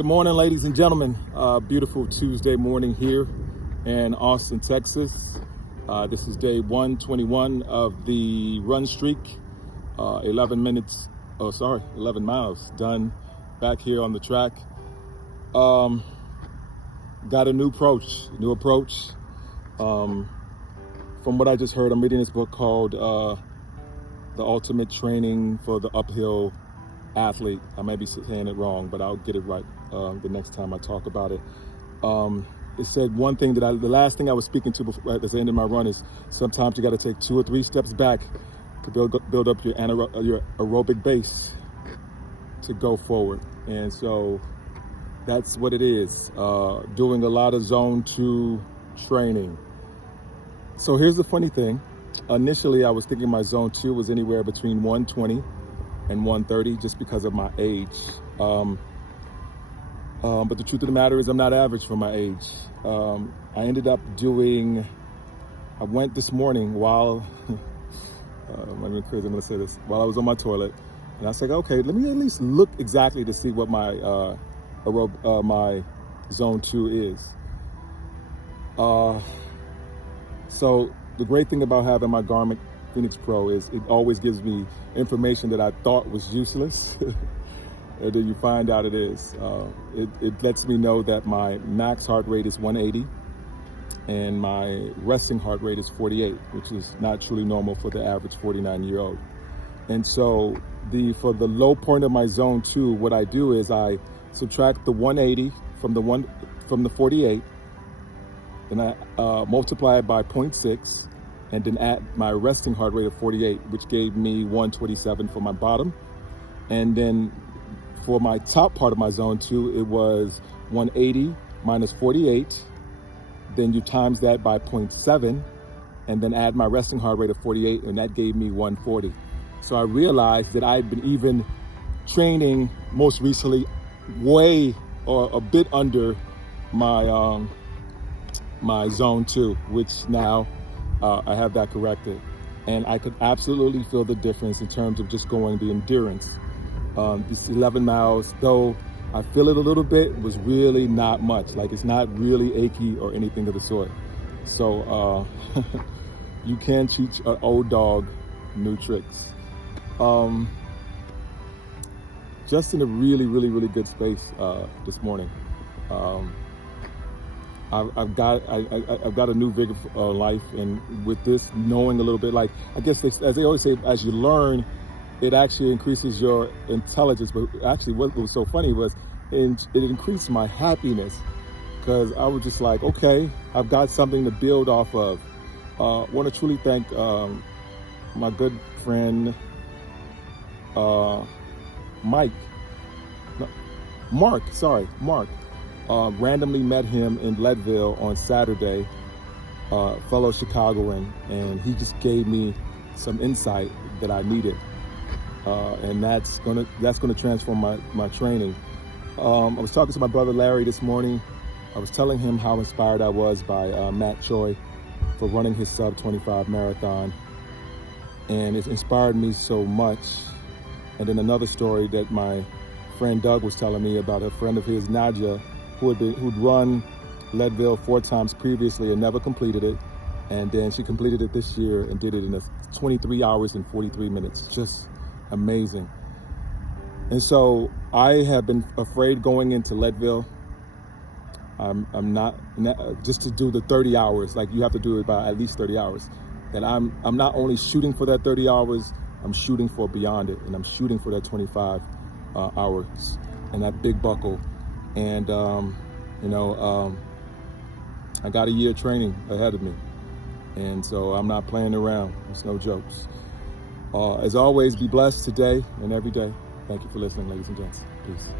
Good morning, ladies and gentlemen. Beautiful Tuesday morning here in Austin, Texas. This is day 121 of the run streak. 11 miles done back here on the track. Got a new approach. From what I just heard, I'm reading this book called The Ultimate Training for the Uphill Athlete. I may be saying it wrong, but I'll get it right the next time I talk about it. It said one thing the last thing I was speaking to before, at the end of my run is sometimes you got to take 2 or 3 steps back to build up your aerobic base to go forward. And so that's what it is, doing a lot of zone 2 training. So here's the funny thing. Initially, I was thinking my zone 2 was anywhere between 120 and 130 just because of my age. But the truth of the matter is I'm not average for my age. I ended up I went this morning while, I'm going to say this, while I was on my toilet, and I said, okay, let me at least look exactly to see what my my zone 2 is. So the great thing about having my Garmin Fenix Pro is it always gives me information that I thought was useless. And then you find out it is. It lets me know that my max heart rate is 180 and my resting heart rate is 48, which is not truly normal for the average 49-year-old. And so for the low point of my zone 2, what I do is I subtract the 180 from the 48, and I multiply it by 0.6, and then add my resting heart rate of 48, which gave me 127 for my bottom. And then for my top part of my zone 2, it was 180 minus 48. Then you times that by 0.7, and then add my resting heart rate of 48, and that gave me 140. So I realized that I had been even training most recently way or a bit under my my zone 2, which now I have that corrected. And I could absolutely feel the difference in terms of just going the endurance. These 11 miles, though I feel it a little bit, was really not much. Like, it's not really achy or anything of the sort. So you can teach an old dog new tricks. Just in a really, really, really good space this morning. I've got a new vigor for life, and with this, knowing a little bit, like, I guess as they always say, as you learn, it actually increases your intelligence. But actually, what was so funny was it increased my happiness, because I was just like, okay, I've got something to build off of. Want to truly thank my good friend Mark. Randomly met him in Leadville on Saturday, fellow Chicagoan, and he just gave me some insight that I needed, and that's gonna transform my training. I was talking to my brother Larry this morning. I was telling him how inspired I was by Matt Choi for running his sub 25 marathon, and it inspired me so much. And then another story that my friend Doug was telling me about a friend of his, Nadia, who'd run Leadville 4 times previously and never completed it. And then she completed it this year and did it in 23 hours and 43 minutes. Just amazing. And so I have been afraid going into Leadville. I'm not just to do the 30 hours, like you have to do it by at least 30 hours. And I'm not only shooting for that 30 hours, I'm shooting for beyond it. And I'm shooting for that 25 hours and that big buckle. And, I got a year training ahead of me. And so I'm not playing around. It's no jokes. As always, be blessed today and every day. Thank you for listening, ladies and gents. Peace.